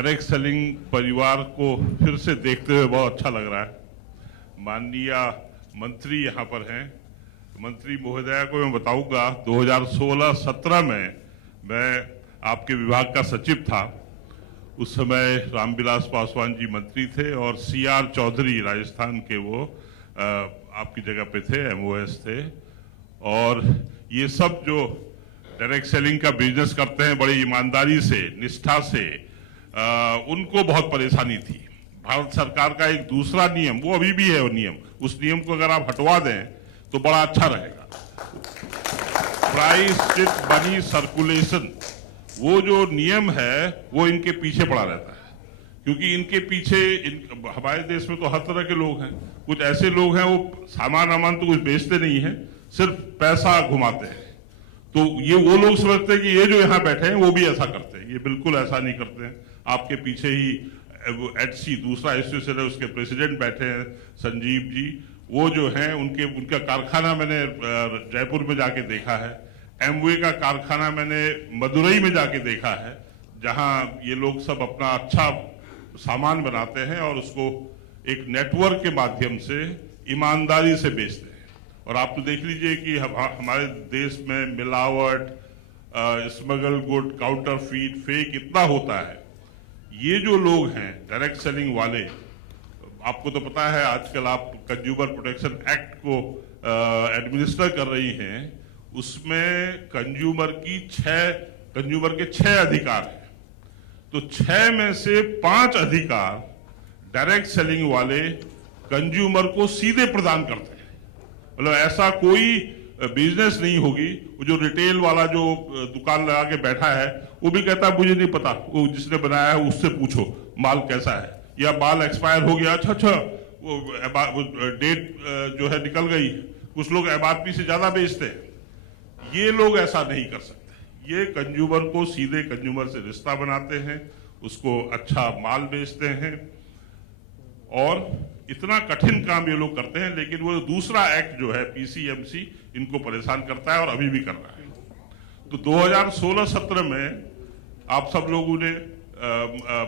Direct selling परिवार को फिर से देखते हुए बहुत अच्छा लग रहा है। माननीय मंत्री यहाँ पर हैं। मंत्री महोदया को मैं बताऊंगा 2016-17 में मैं आपके विभाग का सचिव था। उस समय रामविलास पासवान जी मंत्री थे और CR चौधरी राजस्थान के वो आपकी जगह पे थे, MOS थे। और ये सब जो डायरेक्ट सेलिंग का बिजनेस करते हैं बड़ी ईमानदारी से, निष्ठा से, उनको बहुत परेशानी थी। भारत सरकार का एक दूसरा नियम, वो अभी भी है वो नियम, उस नियम को अगर आप हटवा दें तो बड़ा अच्छा रहेगा। प्राइस चिट मनी सर्कुलेशन, वो जो नियम है वो इनके पीछे पड़ा रहता है, क्योंकि इनके पीछे हमारे देश में तो हर तरह के लोग हैं। कुछ ऐसे लोग हैं वो सामान तो कुछ बेचते नहीं है, सिर्फ पैसा घुमाते हैं। तो ये वो लोग समझते हैं कि ये जो यहाँ बैठे हैं वो भी ऐसा करते हैं। ये बिल्कुल ऐसा नहीं करते हैं। आपके पीछे ही HC दूसरा एसोसिएशन है, उसके प्रेसिडेंट बैठे हैं संजीव जी। वो जो हैं उनका कारखाना मैंने जयपुर में जाके देखा है। एमवे का कारखाना मैंने मदुरई में जाके देखा है, जहां ये लोग सब अपना अच्छा सामान बनाते हैं और उसको एक नेटवर्क के माध्यम से ईमानदारी से बेचते हैं। और आप तो देख लीजिए कि हमारे देश में मिलावट, स्मगल गुड, काउंटरफीट, फेक इतना होता है। ये जो लोग हैं डायरेक्ट सेलिंग वाले, आपको तो पता है आजकल आप कंज्यूमर प्रोटेक्शन एक्ट को एडमिनिस्टर कर रही हैं, उसमें कंज्यूमर के 6 अधिकार हैं। तो 6 में से 5 अधिकार डायरेक्ट सेलिंग वाले कंज्यूमर को सीधे प्रदान करते हैं। मतलब ऐसा कोई बिजनेस नहीं होगी, वो जो रिटेल वाला जो दुकान लगा के बैठा है वो भी कहता है मुझे नहीं पता, वो जिसने बनाया है उससे पूछो माल कैसा है, या माल एक्सपायर हो गया, अच्छा वो डेट जो है निकल गई। कुछ लोग MRP से ज्यादा बेचते हैं। ये लोग ऐसा नहीं कर सकते। ये कंज्यूमर को सीधे कंज्यूमर से रिश्ता बनाते हैं, उसको अच्छा माल बेचते हैं। और इतना कठिन काम ये लोग करते हैं, लेकिन वो दूसरा एक्ट जो है PCMC इनको परेशान करता है और अभी भी कर रहा है। तो 2016-17 में आप सब लोगों ने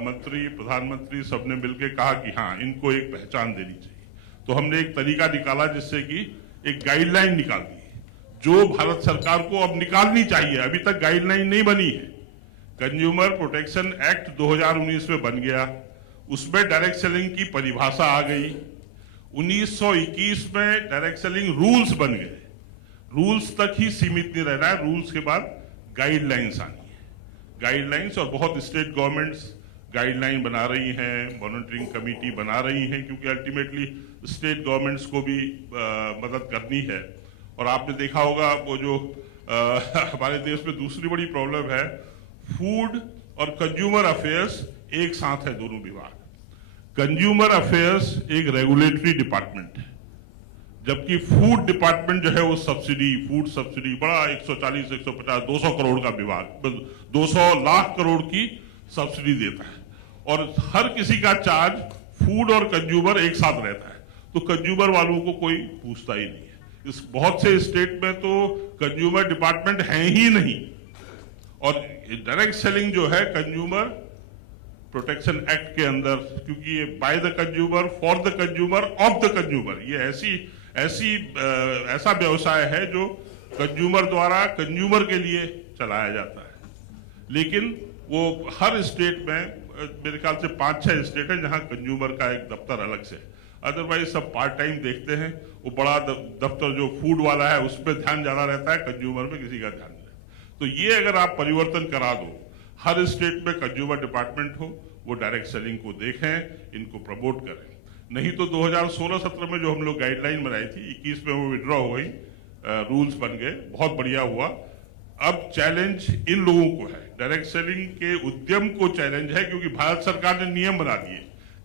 मंत्री, प्रधानमंत्री सबने मिलकर कहा कि हाँ, इनको एक पहचान देनी चाहिए। तो हमने एक तरीका निकाला जिससे कि एक गाइडलाइन निकाल दी जो भारत सरकार को अब निकालनी चाहिए। अभी तक गाइडलाइन नहीं बनी है। कंज्यूमर प्रोटेक्शन एक्ट 2019 में बन गया, उसमें डायरेक्ट सेलिंग की परिभाषा आ गई। 1921 में डायरेक्ट सेलिंग रूल्स बन गए। रूल्स तक ही सीमित नहीं रहना है, रूल्स के बाद गाइडलाइंस आनी है। गाइडलाइंस, और बहुत स्टेट गवर्नमेंट्स गाइडलाइन बना रही हैं, मॉनिटरिंग कमेटी बना रही हैं, क्योंकि अल्टीमेटली स्टेट गवर्नमेंट्स को भी मदद करनी है। और आपने देखा होगा वो जो हमारे देश में दूसरी बड़ी प्रॉब्लम है, फूड और कंज्यूमर अफेयर्स एक साथ है, दोनों विभाग। कंज्यूमर अफेयर्स एक रेगुलेटरी डिपार्टमेंट है, जबकि फूड डिपार्टमेंट जो है वो सब्सिडी, फूड सब्सिडी, बड़ा 140, 150, 200 करोड़ का विभाग, 200 लाख करोड़ की सब्सिडी देता है। और हर किसी का चार्ज फूड और कंज्यूमर एक साथ रहता है। तो कंज्यूमर वालों को कोई पूछता ही नहीं है। इस बहुत से स्टेट में तो कंज्यूमर डिपार्टमेंट है ही नहीं। और डायरेक्ट सेलिंग जो है कंज्यूमर प्रोटेक्शन एक्ट के अंदर, क्योंकि ये by the consumer, for the consumer, of the consumer, ये ऐसा व्यवसाय है जो कंज्यूमर द्वारा कंज्यूमर के लिए चलाया जाता है। लेकिन वो हर स्टेट में मेरे ख्याल से 5-6 स्टेट है जहां कंज्यूमर का एक दफ्तर अलग से है। अदरवाइज सब पार्ट टाइम देखते हैं। वो बड़ा दफ्तर जो फूड वाला है उस पर ध्यान ज्यादा रहता है, कंज्यूमर में किसी का ध्यान नहीं रहता। तो ये अगर आप परिवर्तन करा दो, हर स्टेट में कंज्यूमर डिपार्टमेंट हो, वो डायरेक्ट सेलिंग को देखें, इनको प्रमोट करें। नहीं तो 2016-17 में जो हम लोग गाइडलाइन बनाई थी, 21 में वो विड्रॉ हो गई, रूल्स बन गए, बहुत बढ़िया हुआ। अब चैलेंज इन लोगों को है, डायरेक्ट सेलिंग के उद्यम को चैलेंज है, क्योंकि भारत सरकार ने नियम बना दिए,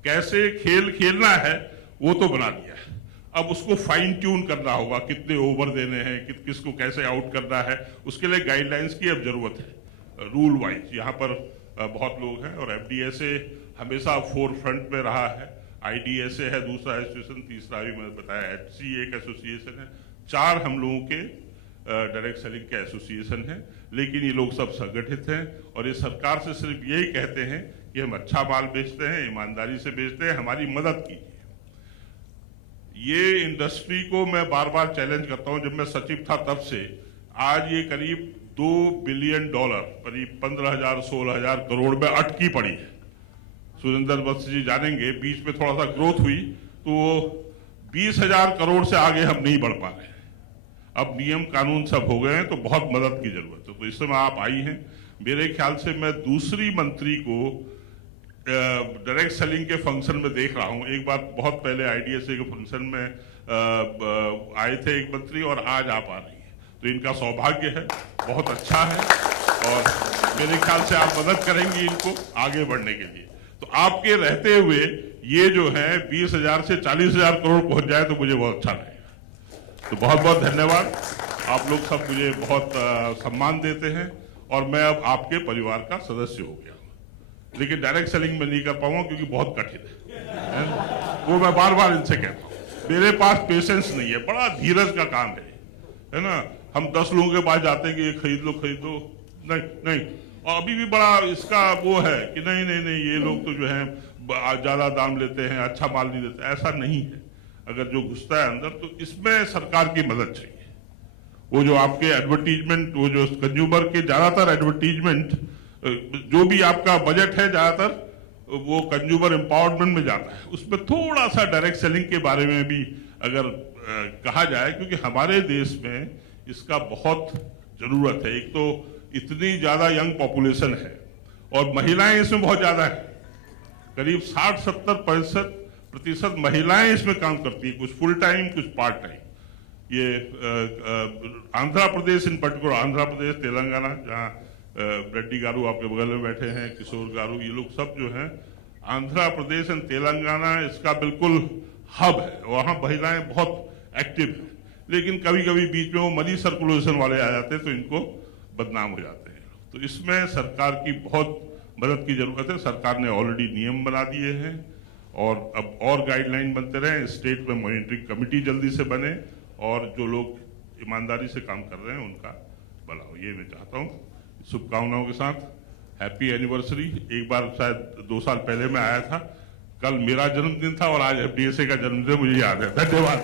कैसे खेल खेलना है वो तो बना दिया है। अब उसको फाइन ट्यून करना होगा, कितने ओवर देने हैं, किसको कैसे आउट करना है, उसके लिए गाइडलाइंस की अब जरूरत है रूल वाइज। यहाँ पर बहुत लोग हैं और FDSA हमेशा फोर फ्रंट में रहा है, IDSA है दूसरा एसोसिएशन, तीसरा भी मैंने बताया HC एक एसोसिएशन है। 4 हम लोगों के डायरेक्ट सेलिंग के एसोसिएशन हैं, लेकिन ये लोग सब संगठित हैं और ये सरकार से सिर्फ यही कहते हैं कि हम अच्छा माल बेचते हैं, ईमानदारी से बेचते हैं, हमारी मदद कीजिए। ये इंडस्ट्री को मैं बार बार चैलेंज करता हूं, जब मैं सचिव था तब से आज ये करीब $2 बिलियन, करीब 15,000-16,000 करोड़ में अटकी पड़ी है। सुरेंद्र वत्स जी जानेंगे, बीच में थोड़ा सा ग्रोथ हुई तो वो 20,000 करोड़ से आगे हम नहीं बढ़ पा रहे हैं। अब नियम कानून सब हो गए हैं तो बहुत मदद की जरूरत है। तो इस समय आप आई हैं, मेरे ख्याल से मैं दूसरी मंत्री को डायरेक्ट सेलिंग के फंक्शन में देख रहा हूं। एक बार बहुत पहले IDSA के फंक्शन में आए थे एक मंत्री और आज आप आ रही हैं, तो इनका सौभाग्य है, बहुत अच्छा है और मेरे ख्याल से आप मदद करेंगी इनको आगे बढ़ने के लिए। तो आपके रहते हुए ये जो है 20,000 से 40,000 करोड़ पहुंच जाए तो मुझे बहुत अच्छा लगेगा। तो बहुत बहुत धन्यवाद। आप लोग सब मुझे बहुत सम्मान देते हैं और मैं अब आपके परिवार का सदस्य हो गया, लेकिन डायरेक्ट सेलिंग में नहीं कर पाऊंगा क्योंकि बहुत कठिन है। वो मैं बार बार इनसे कहता हूँ, मेरे पास पेशेंस नहीं है, बड़ा धीरज का काम है ना। हम 10 लोगों के पास जाते हैं कि ये खरीद लो, नहीं। और अभी भी बड़ा इसका वो है कि नहीं ये लोग तो जो है ज्यादा दाम लेते हैं, अच्छा माल नहीं देते, ऐसा नहीं है। अगर जो घुसता है अंदर तो इसमें सरकार की मदद चाहिए। वो जो आपके एडवर्टीजमेंट, वो जो कंज्यूमर के ज्यादातर एडवर्टीजमेंट, जो भी आपका बजट है ज्यादातर वो कंज्यूमर एम्पावरमेंट में जाता है, उसमें थोड़ा सा डायरेक्ट सेलिंग के बारे में भी अगर कहा जाए, क्योंकि हमारे देश में इसका बहुत जरूरत है। एक तो इतनी ज्यादा यंग पॉपुलेशन है और महिलाएं इसमें बहुत ज्यादा है, करीब 60-70% महिलाएं इसमें काम करती है, कुछ फुल टाइम कुछ पार्ट टाइम। ये आंध्र प्रदेश इन पर्टिकुलर, आंध्र प्रदेश, तेलंगाना, जहाँ रेड्डी गारू आपके बगल में बैठे हैं, किशोर गारू, ये लोग सब जो हैं, आंध्र प्रदेश एंड तेलंगाना इसका बिल्कुल हब है। वहाँ महिलाएं बहुत एक्टिव हैं, लेकिन कभी कभी बीच में वो मनी सर्कुलेशन वाले आ जाते हैं तो इनको बदनाम हो जाते हैं। तो इसमें सरकार की बहुत मदद की जरूरत है। सरकार ने ऑलरेडी नियम बना दिए हैं और अब और गाइडलाइन बनते रहे। स्टेट में मॉनिटरिंग कमेटी जल्दी से बने और जो लोग ईमानदारी से काम कर रहे हैं उनका भला हो, ये मैं चाहता हूँ। शुभकामनाओं के साथ हैप्पी एनिवर्सरी। एक बार शायद 2 साल पहले मैं आया था, कल मेरा जन्मदिन था और आज FDSA का जन्मदिन मुझे याद है। धन्यवाद।